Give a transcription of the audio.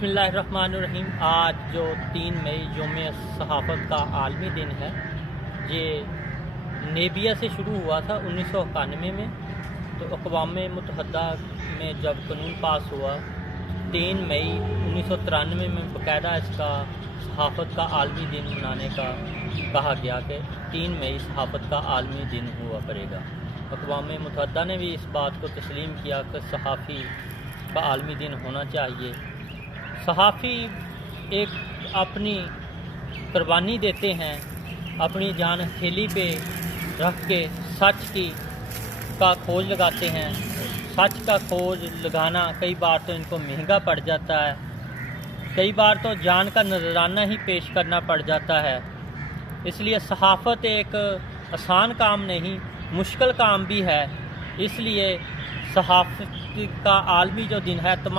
بسم اللہ الرحمن الرحیم۔ آج جو 3 مئی یوم صحافت کا عالمی دن ہے، یہ نیبیا سے شروع ہوا تھا 1991 میں۔ تو اقوام متحدہ میں جب قانون پاس ہوا 3 مئی 1993 میں باقاعدہ اس کا صحافت کا عالمی دن منانے کا کہا گیا کہ 3 مئی صحافت کا عالمی دن ہوا کرے گا۔ اقوام متحدہ نے بھی اس بات کو تسلیم کیا کہ صحافی کا عالمی دن ہونا چاہیے۔ صحافی ایک اپنی قربانی دیتے ہیں، اپنی جان ہتھیلی پہ رکھ کے سچ کا کھوج لگاتے ہیں۔ سچ کا کھوج لگانا کئی بار تو ان کو مہنگا پڑ جاتا ہے، کئی بار تو جان کا نذرانہ ہی پیش کرنا پڑ جاتا ہے۔ اس لیے صحافت ایک آسان کام نہیں، مشکل کام بھی ہے۔ اس لیے صحافت کا عالمی جو دن ہے